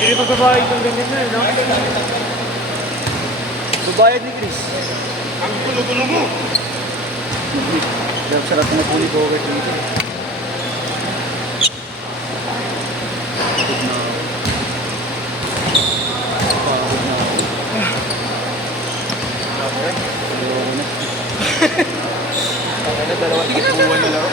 Hindi pa babayad ng ganyan na, no? Babayad ni Chris. Ang gulo-gulo mo! Ang sarap na po ni Bogart dito. Dalawa tigbuwan na lang.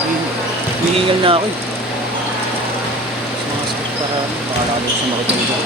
Ayoko na, hihingal na ako eh. Sa mga sakit para makalala sa makikita.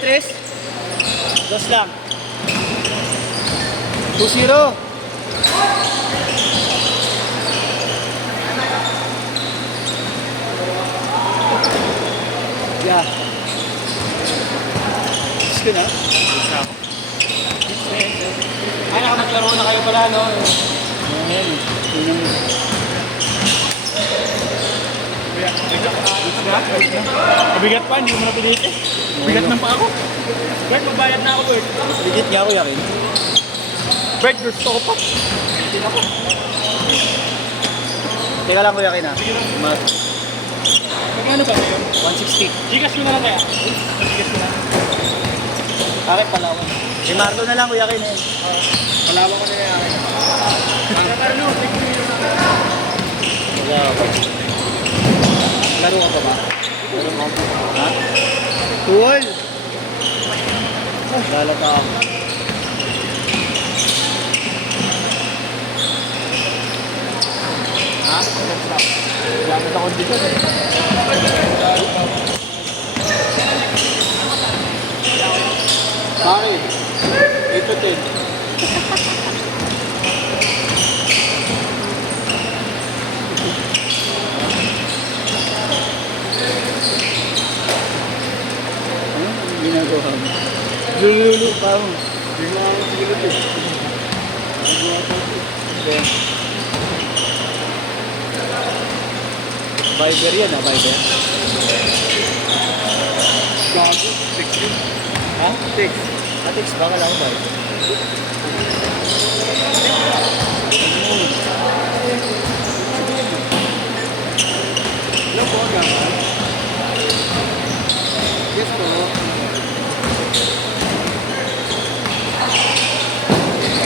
Tres. Dos lang. 2-0. Yeah. Gusto na? Ay, nakapaglaro na kayo pala, no? Ayan. Mabigat pa, hindi mo na pilit eh. Bigat ng pa ako. Bert, magbayad na ako, Bert. Legit nga ako yakin. Bert, gusto ko pa. Hindi na ako. Teka lang ko yakin ha. Magkano ba ngayon? 160. Gigas mo na lang kaya? Gigas mo na. Bakit Palawan? Si Marlo na lang ko yakin eh. Palawan ko na yan. Para Marlo, Laro ka pa ba? Laro ka pa. Ha? Tuwal! Lalata ako. ha? Gamit ako dito eh. Pare, 8 to 10. Ginagawa mo. Lulu pa mo. Bigla ako sigilot eh. Viber yan ha, Viber. Gago, text yun. Ha? Text. Text ba? Wala ko Viber. Hello po, gaman. Yes po.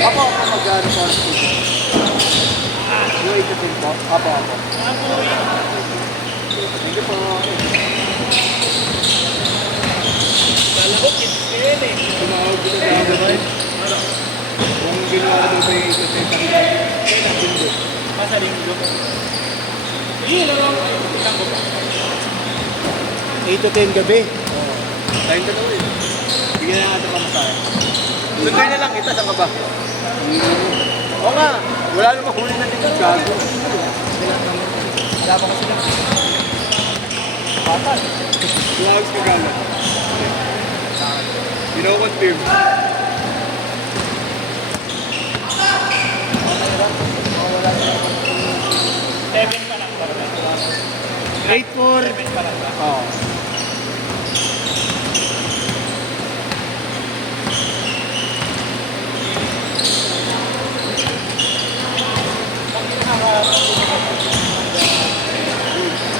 Ako mag-ano sa studio. Yung 8 to 10 po. Ako. Thank you po. Lalabot, kids ka yun eh. Tumawag ko na dapat. Kung ginawa ko sa 8 to 10 linggo. Masa linggo. Hindi, lang ako. 8 to 10 gabi. Tayo dalawa eh. Bigyan na natin pamasahe. Sundin na lang kita, saan ka ba? Oo nga, wala namang huli na dito. Gago. Wala pa kasi lang. Batal. Tuwag ka gano'n. Confirm. Seven pa lang ba? 8-4. Oo.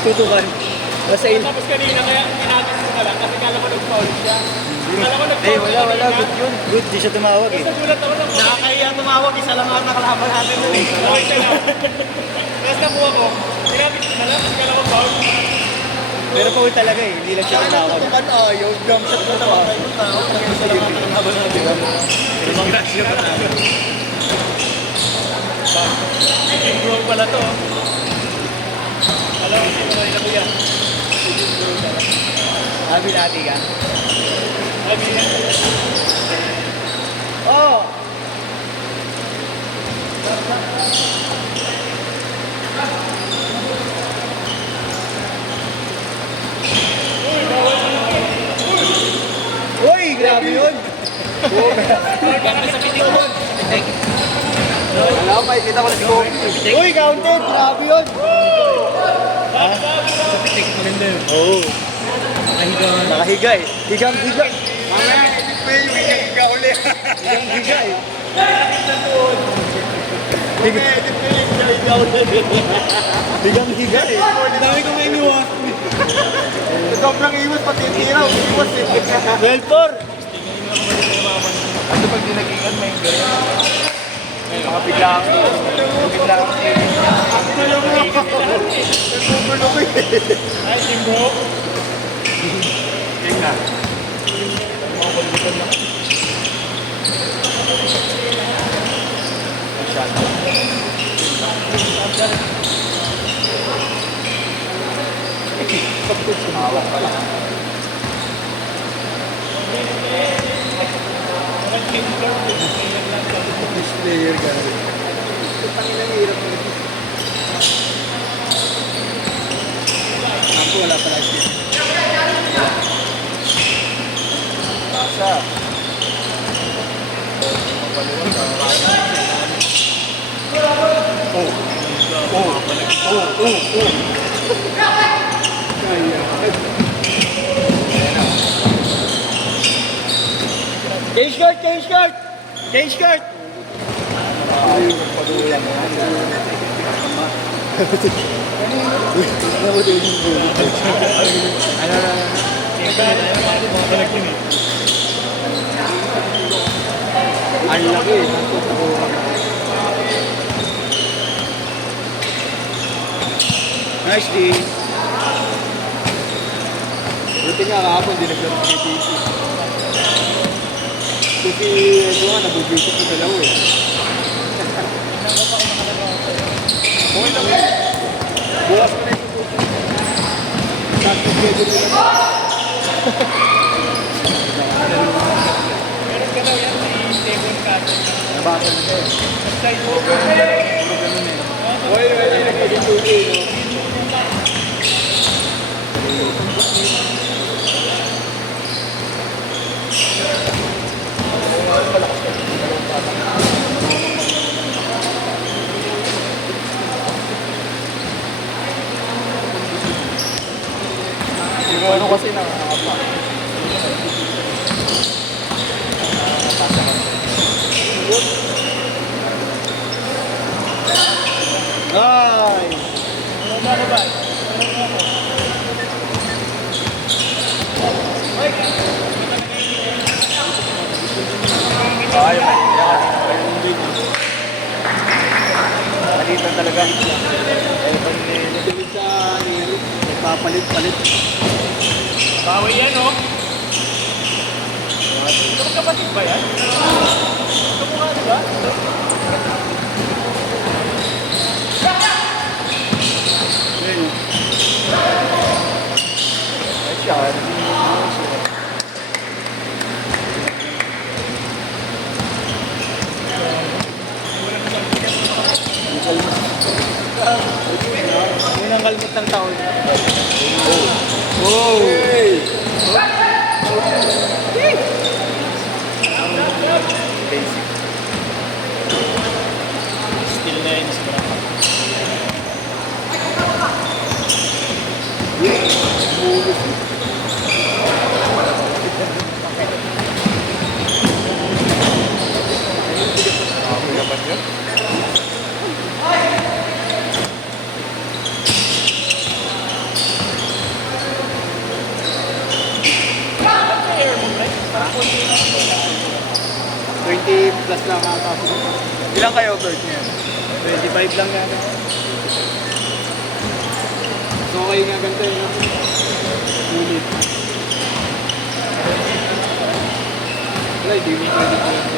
Tutukan. Basta Tapos kanina kaya inagas ko na lang kasi kala ko nag-foul siya. Eh, wala. Good yun. Good, di siya tumawag eh. Nakakahiya tumawag, isa lang ang nakalaban natin. Tapos nakuha ko, sinabit ko na lang, kasi kalawang foul. Pero foul talaga eh, hindi lang siya tumawag. Tutukan ayaw, jump shot mo naman kayo ng tao. Isa lang ang nakalaban natin. Pero mang grasyo ka namin. Bro pala to. Alam mo, sino na yung kuya? Sabi natin ka. Sabi niya. Oh! Uy, grabe yun! Alam mo, makikita ko na si Kobe. Uy, counted! Grabe yun! Oo. Nakahiga eh. Higang-higa. Mamaya, edit mo yung higa ulit. Higang-higa eh. Mamaya, edit mo yung higa ulit. Higang-higa eh. Dami kong iniwas. Sobrang iwas, pati yung tiraw. Iwas eh. 12-4. Ano pag dinagingan, may gano'n? Mga biglang. Biglang. Ay, team bro. Tingna. Hawak pala. Player ka rin. Tangin ang hirap mo. Ako wala pala siya. Basa. Change card! Change card! Change card! Ayaw magpadulang. Ang laki. Nice D. Buti nga kahapon, hindi naglaro kay DC. Kasi ito nga, nabubisit ko dalawa eh. Okay lang eh. Bukas ko na yung tutusin. Sabi schedule nila. Meron ka daw yan, may table card. Nabasa na siya eh. Side over. Okay, nagpag-tuloy, no? Siguro kasi nakakapa. Ay! Ano ba ba? Ay, palitan talaga. Eh, pag nilid sa nilid, nagpapalit-palit. Bawi yan, oh. Ito kapatid ba yan? Ito mukha, di ba? Ay, siya. Unang kalmot ng taon. Oh! Hey! plus lang ata. Ilan kayo, Bert, niya? 25 lang yan. So, okay nga ganito yun, no? Ulit. Wala, hindi mo pwede ko yan.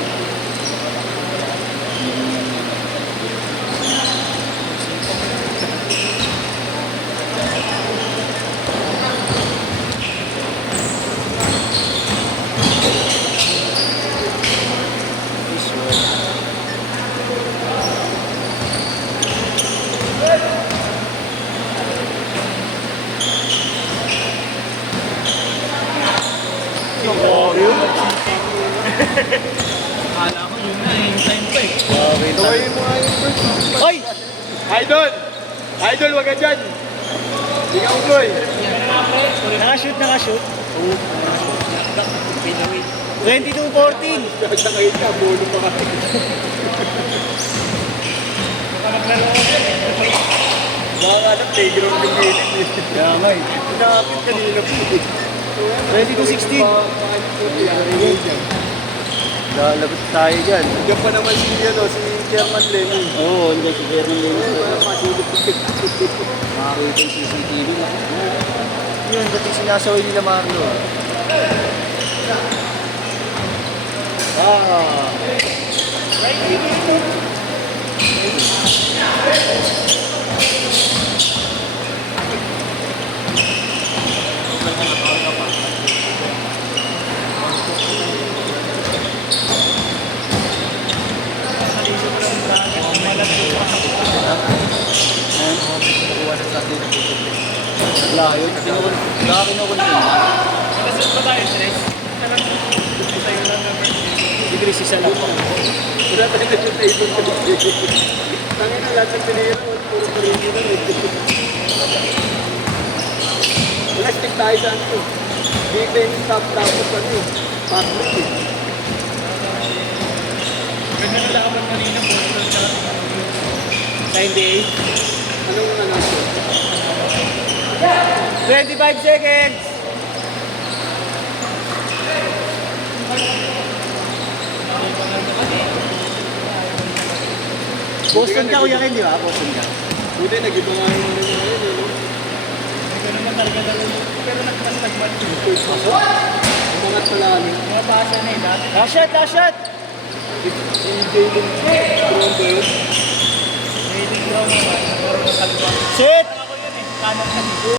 This one. Akala ko yun na eh, yung time ko eh. Okay lang. Tawayin mo nga yung Bert. Ay! Idol! Idol, wag ka dyan! Hindi ka ugoy! Nakashoot, nakashoot. Pinoy. 22-14. Sasakay ka, bolo pa ka. Baka ka na playground yung gilid eh. Damay. Nakapit kanina po eh. 22-16. Lalagot tayo dyan. Diyan pa naman si, si Chairman Lenny. Oo, hindi si German Lino. Wala masulog ko. Makakita yung CCTV na. Yun, ba't yung sinasaway nila Marlo? Ah. Layo. Kinukul ko. Nakasunod ba tayo, Tres? Si Chris, isa lang. Wala tayo na yung table ko. Tangin na lahat ng pinira. Puro parili na eh. Wala, stick tayo sa ano. Defense top tapos ano eh. Pass-up eh. Ganda na laban kanina po. 98. Anong ano? 25 seconds. Boston ka, Kuya Ken, di ba? Boston ka. Buti, nag-iba nga yung ano niya ngayon eh. Ito naman talaga dalawa. Pero nagpasagman. Umangat pala kami. Mga basa na eh. Dati Last shot, last shot. Si Jalen Crowder. Rating daw naman. Pero kalba. Sit. Ako yun eh. Kanan kasi.